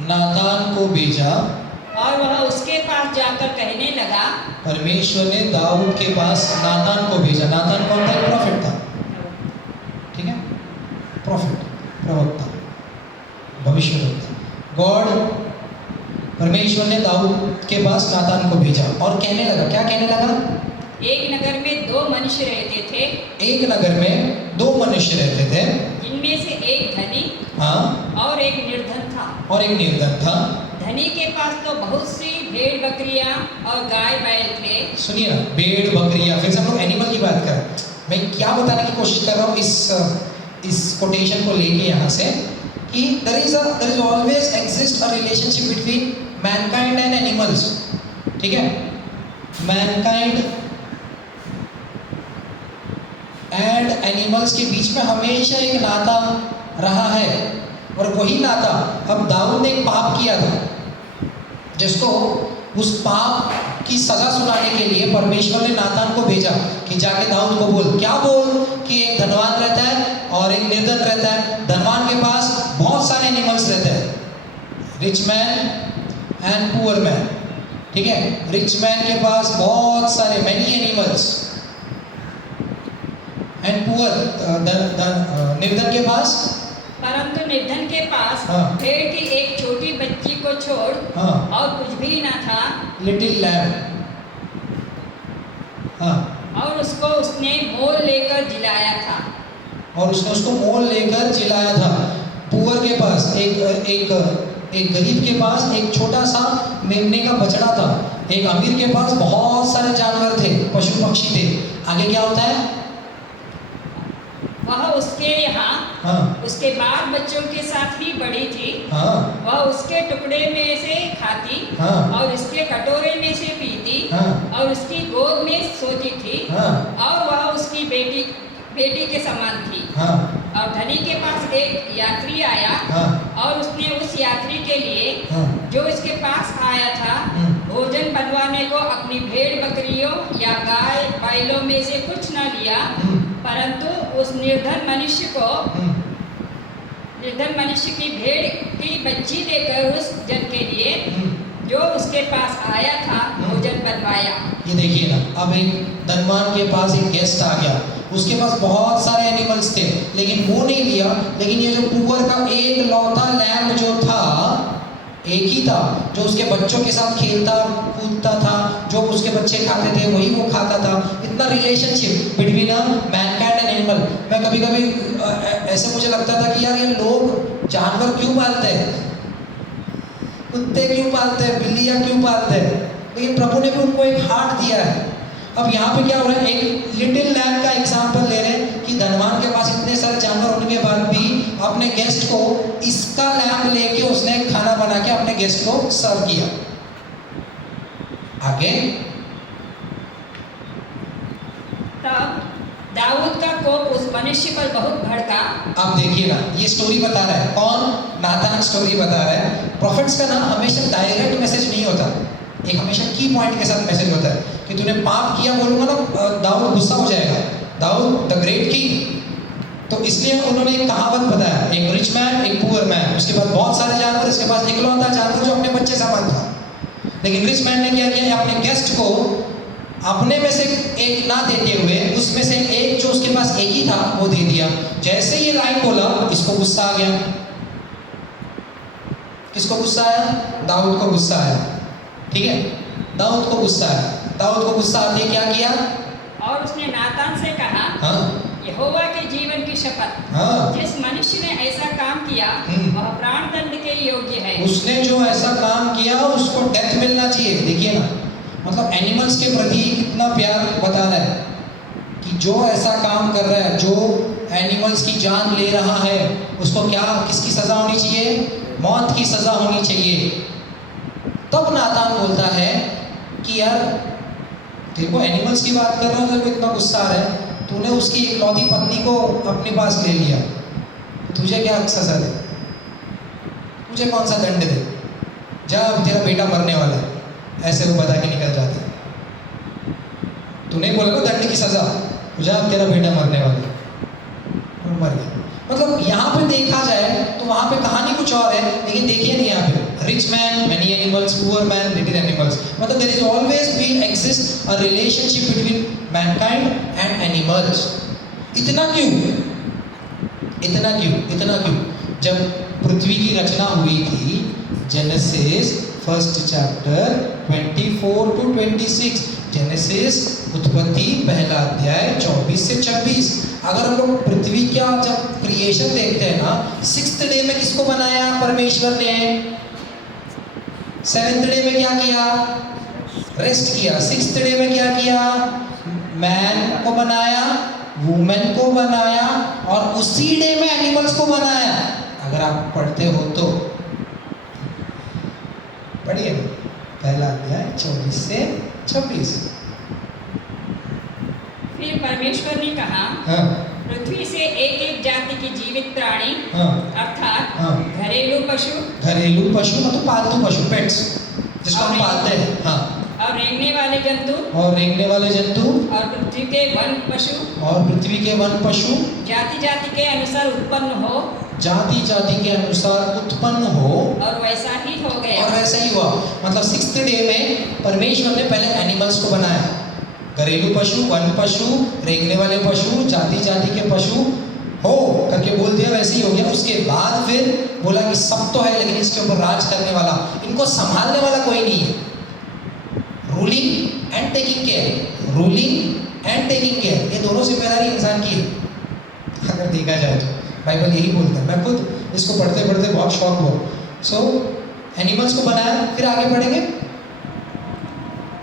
नातान को भेजा, और वह उसके पास जाकर कहने लगा। परमेश्वर ने दाऊद के पास नातान को भेजा। नातान कौन था? प्रॉफिट था, ठीक है, प्रॉफिट, प्रवक्ता, भविष्यवक्ता। गॉड, परमेश्वर ने दाऊद के पास नातान को भेजा और कहने लगा, क्या कहने लगा? एक नगर में 2 मनुष्य रहते थे, एक नगर में 2 मनुष्य रहते थे, जिनमें से एक धनी हाँ, और एक निर्धन था। और एक निर्धन था। धनी के पास तो बहुत सी भेड़ बकरियां और गाय बैल थे। सुनिए ना, भेड़ बकरियां, फिर से हम लोग एनिमल की बात करें। मैं क्या बताने की कोशिश कर रहा हूँ इस कोटेशन को लेके यहाँ से, कि there is always exist a relationship between mankind and animals, ठीक है? mankind एंड एनिमल्स के बीच में हमेशा एक नाता रहा है, और वही नाता अब दाऊद ने एक पाप किया था, जिसको उस पाप की सजा सुनाने के लिए परमेश्वर ने नातान को भेजा कि जाके दाऊद को बोल। क्या बोल? कि एक धनवान रहता है और एक निर्धन रहता है। धनवान के पास बहुत सारे एनिमल्स रहते हैं, rich man and poor man, ठीक है? रिच मैन के पास बहुत सारे मैनी एनिमल्स, एंड पुअर निर्धन के पास, परंतु निर्धन के पास हाँ। भेड़ की एक छोटी बच्ची को छोड़ हाँ, और कुछ भी न था, लिटिल लैम्ब, हाँ, और उसको उसने मोल लेकर जिलाया था। और उसने उसको मोल लेकर जिलाया था। पुअर के पास एक गरीब के पास एक छोटा सा मेमने का बछड़ा था, एक अमीर के पास बहुत सारे जानवर थे, पशु पक्षी थे। आगे क्या होता है? वह उसके यहाँ हाँ, उसके बाल बच्चों के साथ ही बड़ी थी। हाँ, वह उसके टुकड़े में से खाती, हाँ, और उसके कटोरे में से पीती, हाँ, और उसकी गोद में सोती थी, हाँ, और वह उसकी बेटी के समान थी। हाँ, और धनी के पास एक यात्री आया, हाँ, और उसने उस यात्री के लिए हाँ, जो इसके पास आया था भोजन बनवाने को अपनी भेड़ बकरियों या गाय बैलों में से कुछ न लिया, परंतु उस निर्धन मनुष्य की भेड़ की बच्ची देकर उस जन के लिए जो उसके पास आया था भोजन बनवाया। ये देखिए ना, अब एक धनवान के पास एक गेस्ट आ गया, उसके पास बहुत सारे एनिमल्स थे, लेकिन वो नहीं लिया। लेकिन ये जो पुअर का एक लौता लैम्ब जो था, एक ही था, जो उसके बच्चों के साथ खेलता कूदता था, जो उसके बच्चे खाते थे वही वो खाता था। इतना relationship between a Mankind and animal. मैं कभी कभी ऐसे मुझे लगता था कि यार ये लोग जानवर क्यों पालते हैं, कुत्ते क्यों पालते हैं, बिल्लियाँ क्यों पालते हैं? लेकिन प्रभु ने भी उनको एक हार्ट दिया है। अब यहाँ पे क्या हो रहा है, एक लिटिल लैम्ब का एग्जांपल ले रहे हैं कि धनवान के पास इतने सारे जानवर होने के बाद भी अपने गेस्ट को इसका लैम्ब लेके उसने खाना बना के अपने गेस्ट को सर्व किया। आगे तब दाऊद का कोप उस मनुष्य पर बहुत भड़का। आप देखिए ना, ये स्टोरी बता रहा है कौन, नातान स्टोरी बता रहा है। प्रॉफिट्स का ना हमेशा डायरेक्ट मैसेज नहीं होता, एक हमेशा की पॉइंट के साथ मैसेज होता है कि तूने पाप किया बोलूंगा ना दाऊद गुस्सा हो जाएगा, दाऊद द ग्रेट किंग। तो इसलिए उन्होंने एक कहावत बताया, एक रिच मैन एक पुअर मैन, उसके पास बहुत सारे जानवर, इसके पास इकलौता जानवर जो अपने बच्चे समान था। लेकिन रिच मैन ने क्या किया, अपने गेस्ट को अपने में से एक ना देते हुए उसमें से एक जो उसके पास एक ही था वो दे दिया। जैसे ये लाइन बोला इसको गुस्सा आ गया। किसको गुस्सा आया? दाऊद को गुस्सा आया। ठीक है, दाऊद को गुस्सा आया। दाऊद को गुस्सा आते क्या किया? और उसने नातान से कहा, हाँ यहोवा के जीवन की शपथ, हाँ, जिस मनुष्य ने ऐसा काम किया वह प्राण दंड के योग्य है। उसने जो ऐसा काम किया उसको डेथ मिलना चाहिए। देखिए ना, मतलब एनिमल्स के प्रति कितना प्यार बता रहा है कि जो ऐसा काम कर रहा है, जो एनिमल्स की जान ले रहा है, उसको क्या, किसकी सजा होनी चाहिए? मौत की सजा होनी चाहिए। तब नातान बोलता है कि यार देखो एनिमल्स की बात कर रहा हूँ, तेरे को इतना गुस्सा आ रहा है, तूने उसकी इकलौती पत्नी को अपने पास ले लिया, तुझे क्या सजा दे? तुझे कौन सा दंड दे? जा, तेरा बेटा मरने वाला है, ऐसे वो बता के निकल जाते। तूने बोला ना दंड की सजा, जा तेरा बेटा मरने वाला है, मर गया। मतलब यहाँ पे देखा जाए तो वहाँ पे कहानी कुछ और है, लेकिन देखिए नहीं यहाँ पे rich man many animals, poor man little animals, मतलब there is always been exist a relationship between mankind and animals. इतना क्यों, इतना क्यों, इतना क्यों? जब पृथ्वी की रचना हुई थी, genesis first chapter 24 to 26, genesis उत्पत्ति पहला अध्याय 24 से 26। अगर हम लोग पृथ्वी का जब क्रिएशन देखते हैं ना, 6th डे में किसको बनाया परमेश्वर ने? 7th डे में क्या किया? रेस्ट किया। 6th डे में क्या किया? मैन को बनाया, वुमेन को बनाया, और उसी डे में एनिमल्स को बनाया। अगर आप पढ़ते हो तो पढ़िए पहला अध्याय 24 से 26। फिर परमेश्वर ने कहा, हाँ पृथ्वी से एक एक जाति की जीवित प्राणी, हाँ अर्थात हाँ, घरेलू पशु मतलब पालतू पशु, पेट्स जिसको हम पालते हैं, हाँ, और रेंगने वाले जंतु, और रेंगने वाले जंतु, और पृथ्वी के वन पशु, और पृथ्वी के वन पशु जाति जाति के अनुसार उत्पन्न हो, जाति जाति के अनुसार उत्पन्न हो। और वैसा ही हो गया। और वैसा ही हुआ। मतलब 6th डे में परमेश्वर ने पहले एनिमल्स को बनाया, घरेलू पशु, वन पशु, रेंगने वाले पशु, जाति जाति के पशु हो करके बोल दिया, वैसे ही हो गया। उसके बाद फिर बोला कि सब तो है, लेकिन इसके ऊपर राज करने वाला, इनको संभालने वाला कोई नहीं है। Ruling and taking care, ruling and taking care, ये दोनों जिम्मेदारी इंसान की है अगर देखा जाए तो। बाइबल यही बोलता है। मैं खुद इसको पढ़ते पढ़ते बहुत शौक हुआ। सो एनिमल्स को बनाया, फिर आगे बढ़ेंगे।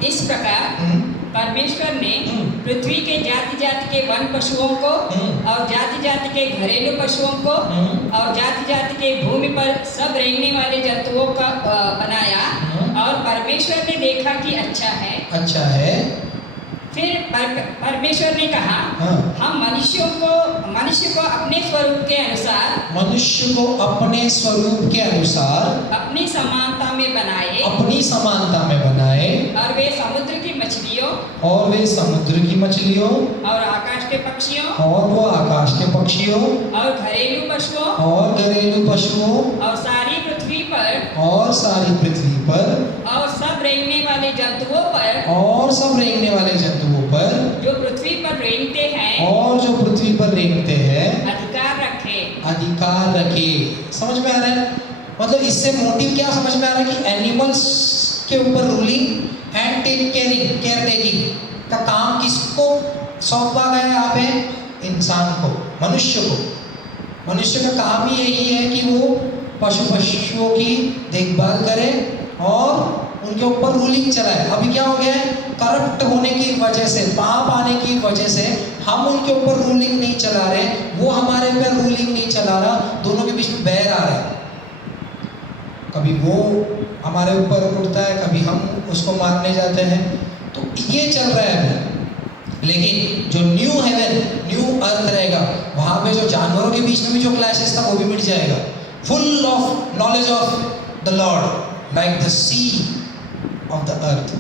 इस प्रकार परमेश्वर ने पृथ्वी के जाति जाति के वन पशुओं को, और जाति जाति के घरेलू पशुओं को, और जाति जाति के भूमि पर सब रेंगने वाले जंतुओं का बनाया। और परमेश्वर ने देखा कि अच्छा है, अच्छा है। फिर परमेश्वर ने कहा, हाँ। हम मनुष्य को अपने स्वरूप के अनुसार, मनुष्य को अपने स्वरूप के अनुसार अपनी समानता में बनाए, अपनी समानता में बनाए, और वे समुद्र की मछलियों, और वे समुद्र की मछलियों, और आकाश के पक्षियों, और वो आकाश के पक्षियों, और घरेलू पशुओं, और घरेलू पशुओं, और सारी पृथ्वी पर, और सारी पृथ्वी पर, और सब रेंगने वाले जंतुओं पर, और सब रेंगने वाले जंतुओं पर, जो पृथ्वी पर रेंगते हैं, और जो पृथ्वी पर रेंगते हैं, अधिकार रखे। अधिकार रखे। समझ में आ रहा है? मतलब इससे मोटिव क्या समझ में आ रहा है कि एनिमल्स के ऊपर रूलिंग एंड केयर टेकिंग का काम किसको सौंपा गया है यहाँ पे? इंसान को, मनुष्य को। मनुष्य का काम ही यही है कि वो पशुओं की देखभाल करे और उनके ऊपर रूलिंग चला है। अभी क्या हो गया है, करप्ट होने की वजह से, पाप आने की वजह से हम उनके ऊपर रूलिंग नहीं चला रहे, वो हमारे ऊपर रूलिंग नहीं चला रहा, दोनों के बीच में बैर आ रहा है। कभी वो हमारे ऊपर उठता है, कभी हम उसको मारने जाते हैं, तो ये चल रहा है अभी। लेकिन जो न्यू हेवन न्यू अर्थ रहेगा, वहाँ पे जो जानवरों के बीच में भी जो क्लैशेस था वो भी मिट जाएगा। Full of knowledge of the Lord like the sea of the earth.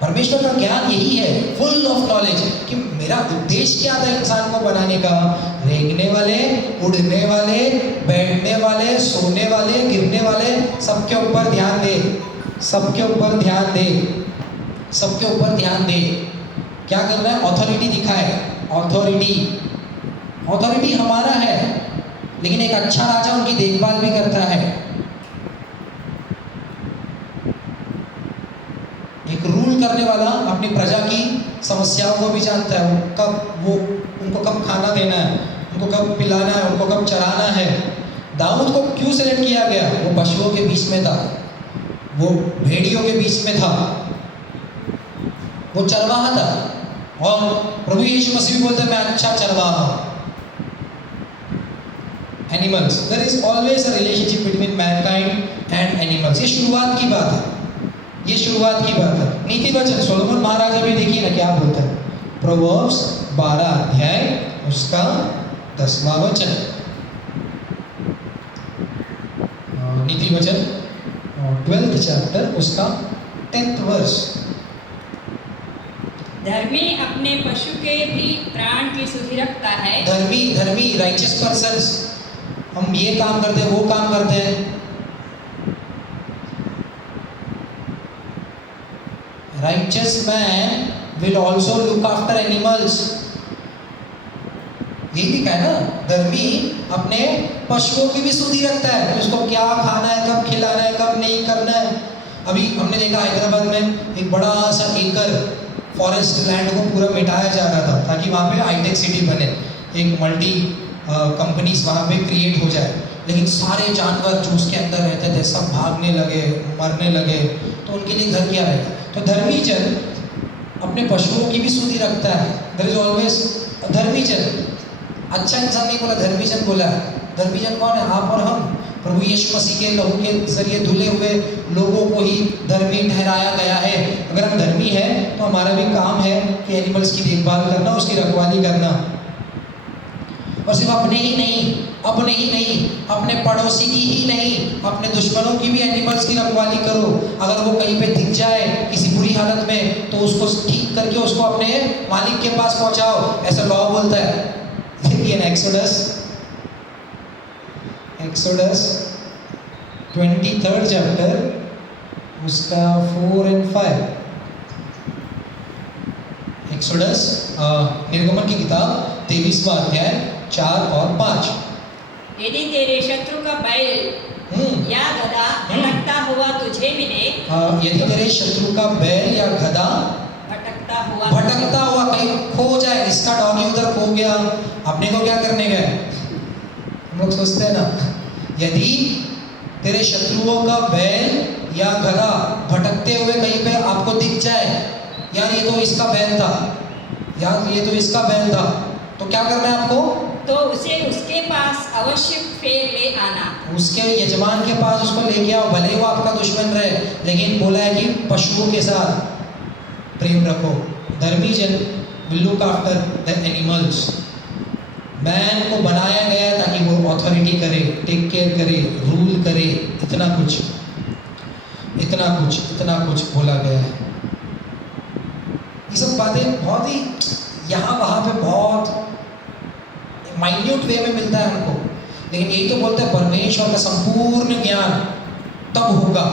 परमेश्वर का ज्ञान यही है, फुल ऑफ नॉलेज, कि मेरा उद्देश्य क्या था इंसान को बनाने का। रेंगने वाले, उड़ने वाले, बैठने वाले, सोने वाले, गिरने वाले, सबके ऊपर ध्यान दे, सबके ऊपर ध्यान दे, सबके ऊपर ध्यान दे। क्या करना है, ऑथोरिटी दिखाए, ऑथोरिटी, ऑथोरिटी हमारा है, लेकिन एक अच्छा राजा उनकी देखभाल भी करता है। एक रूल करने वाला अपनी प्रजा की समस्याओं को भी जानता है, वो उनको कब खाना देना है, उनको कब पिलाना है, उनको कब चराना है। दाऊद को क्यों सेलेक्ट किया गया, वो पशुओं के बीच में था, वो भेड़ियों के बीच में था, वो चरवाहा था। और प्रभु यीशु मसीह भी बोलते हैं, मैं अच्छा चरवाहा हूँ। Animals, there is always a relationship between mankind and animals. ये शुरुआत की बात है, ये शुरुआत की बात है। नीति वचन सोलोमन महाराजा भी देखिए ना क्या बोलता है, प्रोवर्ब्स 12 अध्याय उसका 10वां वचन। नीति वचन 12th चैप्टर उसका 10th वर्स। धर्मी अपने पशु के भी प्राण की सुधि रखता है। धर्मी, धर्मी, राइचियस पर्सन्स, हम ये काम करते हैं, वो काम करते हैं। Righteous man will also look after animals. ये लिखा है ना, धर्मी अपने पशुओं की भी सुधि रखता है, कि उसको क्या खाना है, कब खिलाना है, कब नहीं करना है। अभी हमने देखा हैदराबाद में एक बड़ा सा एकड़ फॉरेस्ट लैंड को पूरा मिटाया जा रहा था, ताकि वहाँ पे हाईटेक सिटी बने, एक मल्टी कंपनीज वहाँ पे क्रिएट हो जाए। लेकिन सारे जानवर जो उसके अंदर रहते थे सब भागने लगे, मरने लगे, तो उनके लिए घर क्या रहेगा। तो धर्मी जन अपने पशुओं की भी सुधि रखता है। देयर इज ऑलवेज धर्मी जन। अच्छा इंसान नहीं बोला, धर्मी जन बोला। धर्मी जन कौन है, आप और हम। प्रभु यीशु मसीह के लहू के जरिए धुले हुए लोगों को ही धर्मी ठहराया गया है। अगर हम धर्मी हैं तो हमारा भी काम है कि एनिमल्स की देखभाल करना, उसकी रखवाली करना। और सिर्फ अपने ही नहीं, अपने पड़ोसी की ही नहीं, अपने दुश्मनों की भी एनिमल्स की रखवाली करो। अगर वो कहीं पे दिख जाए किसी बुरी हालत में, तो उसको ठीक करके उसको अपने मालिक के पास पहुंचाओ, ऐसा लॉ बोलता है। देखिए ना, एक्सोडस 23rd चैप्टर उसका 4 और 5। एक्सोडस निर्गमन की किताब 23वां अध्याय 4 और 5। यदि तेरे शत्रु का बैल या गधा भटकता हुआ तुझे मिले, यदि तेरे शत्रु का बैल या गधा भटकता हुआ कहीं खो जाए, इसका डॉगी उधर खो गया, अपने को क्या करने गए, हम लोग सोचते हैं ना। यदि तेरे शत्रुओं का बैल या गधा भटकते हुए कहीं पे आपको दिख जाए, यार ये तो इसका बैल था, यार ये तो इसका बैल था, तो क्या करना है आपको, तो उसे उसके पास अवश्य फेर ले आना। उसके यजमान के पास उसको लेके आओ, भले वो आपका दुश्मन रहे, लेकिन बोला है कि पशुओं के साथ प्रेम रखो। धर्मी जन will look after the animals। Man को बनाया गया ताकि वो अथॉरिटी करे, टेक केयर करे, रूल करे, इतना कुछ बोला गया है। ये सब बातें बहुत ही यहाँ वहाँ पे बहुत माइन्यूट वे में मिलता है हमको, लेकिन यही तो बोलते हैं परमेश्वर का संपूर्ण ज्ञान तब होगा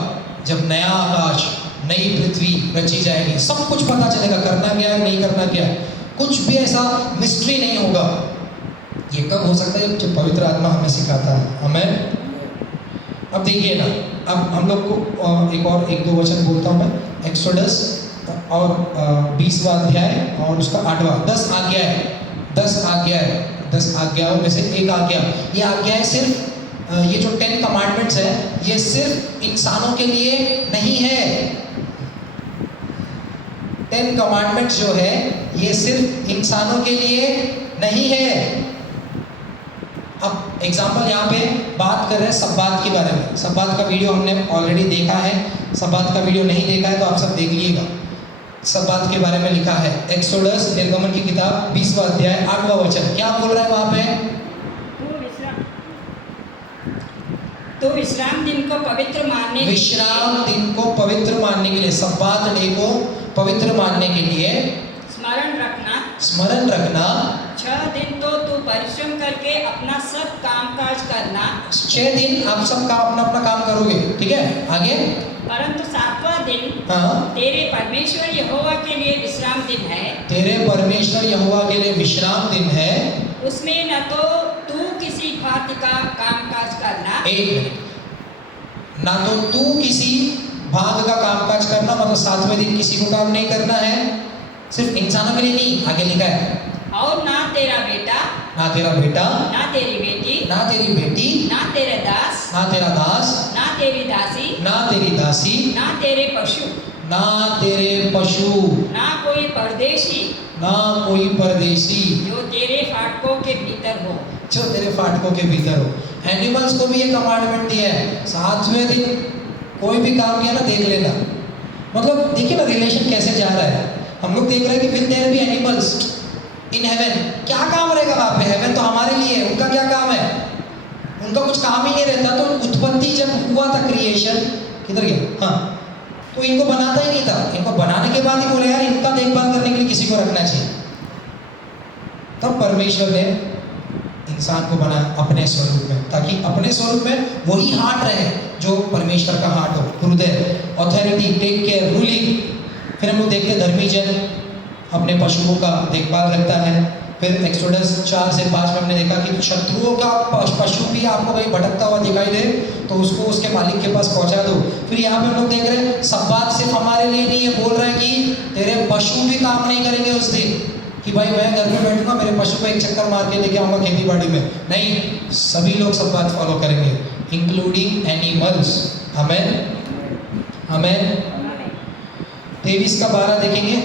जब नया आकाश नई पृथ्वी रची जाएगी। सब कुछ पता चलेगा, करना क्या है, नहीं करना क्या है, कुछ भी ऐसा मिस्ट्री नहीं होगा। ये कब हो सकता है, जब पवित्र आत्मा हमें सिखाता है। हमें अब देखिए ना, अब हम लोग को एक दो वचन बोलता हूँ मैं। एक्सोडस और 20वां अध्याय और उसका 8वां, 10 आज्ञा है। 10 आज्ञाओं में से एक आज्ञा, ये आज्ञा है सिर्फ ये जो 10 कमांडमेंट्स है ये सिर्फ इंसानों के लिए नहीं है। 10 कमांडमेंट्स जो है ये सिर्फ इंसानों के लिए नहीं है। अब एग्जाम्पल यहाँ पे बात कर रहे हैं सब्बात के बारे में। सब्बात का वीडियो हमने ऑलरेडी देखा है, सब्बात का वीडियो नहीं देखा है तो आप सब देख लीजिएगा। सब्बात के बारे में लिखा है एक्सोडस निर्गमन की किताब 20वां अध्याय 8वां वचन। क्या बोल रहा है वहाँ पे? तो विश्राम दिन को पवित्र मानने विश्राम दिन को पवित्र मानने के लिए, सब्बात डे को पवित्र मानने के लिए स्मरण रखना 6 दिन तो तू परिश्रम करके अपना सब काम काज करना। 6 दिन आप सब का अपना अपना काम करोगे, ठीक है? आगे परंतु 7वां दिन तेरे परमेश्वर यहोवा के लिए विश्राम दिन है। तेरे परमेश्वर यहोवा के लिए विश्राम दिन है। उसमें न तो तू किसी भांति का काम काज करना। एक मिनट, ना तो तू किसी भाग का काम काज करना, मतलब 7वें दिन किसी को काम नहीं करना है। सिर्फ इंसानों के लिए नहीं, आगे लिखा है और ना तेरा बेटा, ना तेरा बेटा, ना तेरी बेटी, ना तेरी बेटी, ना तेरा दास, ना तेरा दास, ना तेरी दासी, ना तेरी दासी, ना तेरे पशु, ना तेरे पशु, ना कोई परदेशी, ना कोई परदेशी जो तेरे फाटकों के भीतर हो। जो तेरे फाटकों के भीतर हो। एनिमल्स को भी ये कमांडमेंट दिया है, 7वें दिन कोई भी काम किया ना देख लेना। मतलब देखिए ना रिलेशन कैसे जा रहा है। हम लोग देख रहे हैं कि will there be animals in heaven. क्या काम रहेगा वहाँ पे? हेवन तो हमारे लिए है, उनका क्या काम है? उनका कुछ काम ही नहीं रहता। तो उत्पत्ति जब हुआ था, क्रिएशन किधर गया? हाँ, तो इनको बनाता ही नहीं था। इनको बनाने के बाद ही बोले यार इनका देखभाल करने के लिए किसी को रखना चाहिए। तब परमेश्वर ने इंसान को बनाया अपने स्वरूप में, ताकि अपने स्वरूप में वही हार्ट रहे जो परमेश्वर का हार्ट हो, हृदय, ऑथोरिटी, टेक केयर, रूलिंग। फिर हम लोग देखते हैं धर्मी जन अपने पशुओं का देखभाल रखता है। फिर एक्सोडस 4 से 5 में हमने देखा कि शत्रुओं का पशु भी आपको कहीं भटकता हुआ दिखाई दे तो उसको उसके मालिक के पास पहुंचा दो। फिर यहाँ पे हम लोग देख रहे हैं सब्बात सिर्फ हमारे लिए नहीं है, बोल रहे हैं कि तेरे पशु भी काम नहीं करेंगे उस दिन, कि भाई मैं घर में बैठूंगा मेरे पशु को एक चक्कर मार के लेके आऊँगा खेती बाड़ी में। नहीं, सभी लोग सब्बात फॉलो करेंगे, इंक्लूडिंग एनिमल्स। आमेन, आमेन। 23 का 12 देखेंगे।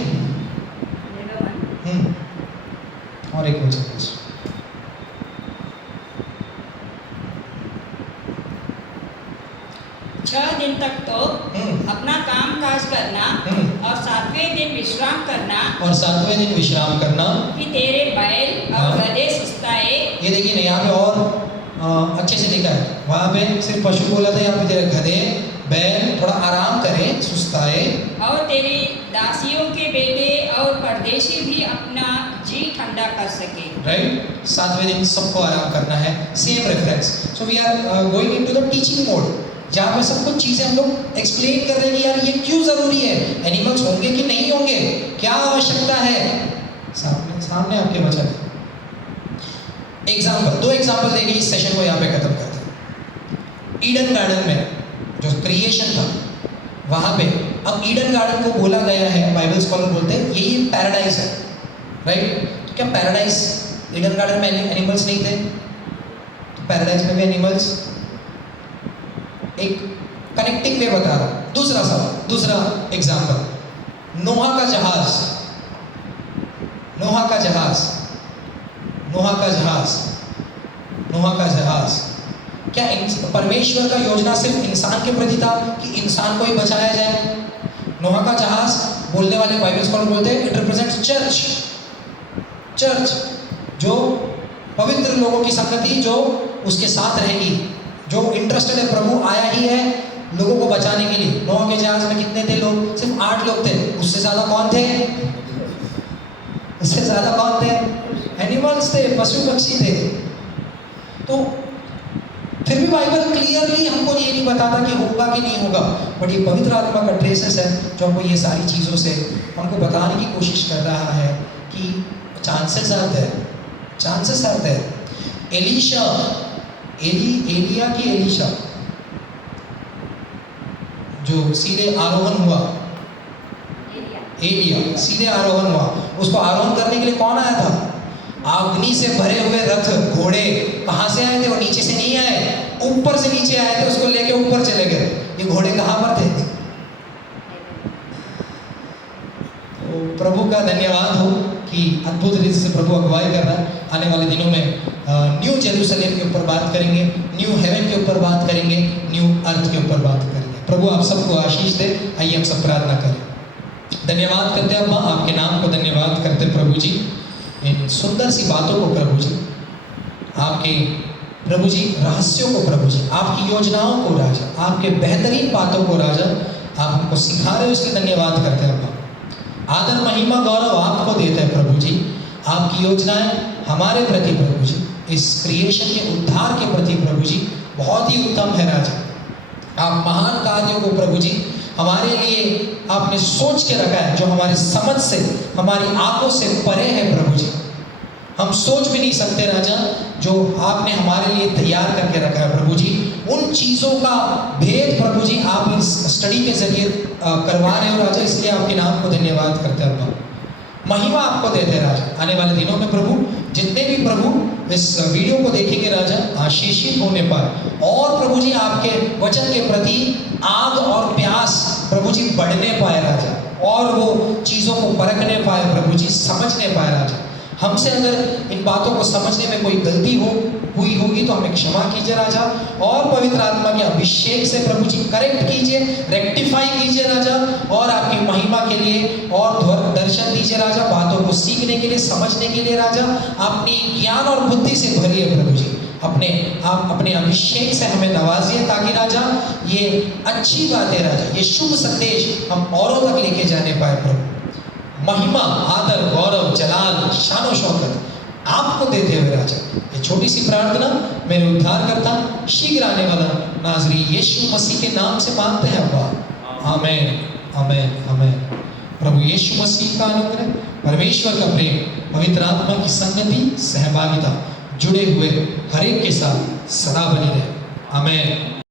और एक वचन 6 दिन तक तो अपना काम काज करना और 7वें दिन विश्राम करना, और 7वें दिन विश्राम करना कि तेरे बैल और गधे सुस्ताए। ये देखिए ना यहाँ पे और अच्छे से लिखा है। वहाँ पे सिर्फ पशु बोला था, यहाँ पे तेरे गधे बैल थोड़ा आराम करें, सुस्ताए। और तेरी दासियों के बेटे और परदेशी भी अपना जी ठंडा कर सके। राइट, 7वें दिन सबको आराम करना है। Same reference. So we are going into the teaching mode, जहाँ पे सब कुछ चीज़ें हम लोग एक्सप्लेन कर रहे हैं कि यार ये क्यों ज़रूरी है, एनिमल्स होंगे कि नहीं होंगे, क्या आवश्यकता है। सामने आपके वचन। एग्जाम्पल, 2 एग्जाम्पल देके इस सेशन को यहाँ पे खत्म करते हैं। ईडन गार्डन में जो क्रिएशन था वहाँ पे, अब ईडन गार्डन को बोला गया है, बाइबल स्कॉलर बोलते हैं यही पैराडाइज है। राइट, तो क्या पैराडाइज, ईडन गार्डन में एनिमल्स नहीं थे? तो पैराडाइज में भी एनिमल्स। एक कनेक्टिंग वे बता रहा हूँ। दूसरा सवाल, दूसरा एग्जाम्पल, नोहा का जहाज। नोहा का जहाज, नोहा का जहाज, नोहा का जहाज। क्या परमेश्वर का योजना सिर्फ इंसान के प्रति था कि इंसान को ही बचाया जाए? नोहा का जहाज बोलने वाले बाइबल स्कॉलर बोलते हैं इट रिप्रेजेंट्स चर्च। चर्च जो पवित्र लोगों की संगति जो उसके साथ रहेगी, जो इंटरेस्टेड है, प्रभु आया ही है लोगों को बचाने के लिए। नोहा के जहाज में कितने थे लोग? सिर्फ 8 लोग थे। उससे ज़्यादा कौन थे? उससे ज़्यादा कौन थे? एनिमल्स थे, पशु पक्षी थे। तो फिर भी बाइबल क्लियरली हमको ये नहीं बताता कि होगा कि नहीं होगा, बट ये पवित्र आत्मा का ट्रेसेस है जो हमको ये सारी चीज़ों से हमको बताने की कोशिश कर रहा है कि chances are there, chances are there. Elisha, Elijah की एलीशा जो सीधे आरोहण हुआ, एलिया सीधे आरोहण हुआ, उसको आरोहण करने के लिए कौन आया था? अग्नि से भरे हुए रथ, घोड़े कहाँ से आए थे? वो नीचे से नहीं आए, ऊपर से नीचे आए थे, उसको लेके ऊपर चले गए। ये घोड़े कहाँ पर थे? तो प्रभु का धन्यवाद हो कि अद्भुत रीति से प्रभु अगुवाई कर रहा है। आने वाले दिनों में न्यू जेरूसलेम के ऊपर बात करेंगे, न्यू हेवन के ऊपर बात करेंगे, न्यू अर्थ के ऊपर बात करेंगे। प्रभु आप सबको आशीष दे। आइए हम सब प्रार्थना करें। धन्यवाद करते हैं अब्बा, आपके नाम को धन्यवाद करते प्रभु जी, इन सुंदर सी बातों को प्रभु जी, आपके प्रभु जी रहस्यों को प्रभु जी, आपकी योजनाओं को राजा, आपके बेहतरीन बातों को राजा आप हमको सिखा रहे हो, इसलिए धन्यवाद करते हैं अब्बा। आदर महिमा गौरव आपको देते हैं प्रभु जी। आपकी योजनाएं हमारे प्रति प्रभु जी, इस क्रिएशन के उद्धार के प्रति प्रभु जी बहुत ही उत्तम है राजा। आप महान कार्यों को प्रभु जी हमारे लिए आपने सोच के रखा है, जो हमारे समझ से, हमारी आंखों से परे है प्रभु जी। हम सोच भी नहीं सकते राजा, जो आपने हमारे लिए तैयार करके रखा है प्रभु जी। उन चीज़ों का भेद प्रभु जी आप इस स्टडी के जरिए करवा रहे हो राजा, इसलिए आपके नाम को धन्यवाद करते हैं प्रभु। महिमा आपको देते हैं राजा। आने वाले दिनों में प्रभु जितने भी प्रभु इस वीडियो को देखेंगे राजा, आशीषित होने पर और प्रभु जी आपके वचन के प्रति आग और प्यास प्रभु जी बढ़ने पाए राजा, और वो चीज़ों को परखने पाए प्रभु जी, समझने पाए राजा। हमसे अगर इन बातों को समझने में कोई गलती हुई होगी तो हमें क्षमा कीजिए राजा, और पवित्र आत्मा के अभिषेक से प्रभु जी करेक्ट कीजिए, रेक्टिफाई कीजिए राजा, और आपकी महिमा के लिए और दर्शन दीजिए राजा, बातों को सीखने के लिए, समझने के लिए राजा, अपनी ज्ञान और बुद्धि से भरिए प्रभु जी। आप अपने अभिषेक से हमें नवाजिए, ताकि राजा ये अच्छी बातें राजा, ये शुभ संदेश हम औरों तक लेके जाने पाए प्रभु। महिमा, आदर, गौरव, जलाल, शान शौकत आपको देते हुए राजा, ये छोटी सी प्रार्थना मेरे उद्धार करता शीघ्र आने वाला नाजरी यीशु मसीह के नाम से मांगते हैं अब्बा, आमेन, आमेन, आमेन। प्रभु यीशु मसीह का अनुग्रह, परमेश्वर का प्रेम, पवित्र आत्मा की संगति, सहभागिता जुड़े हुए हर एक के साथ सदा बनी रहे। आमेन।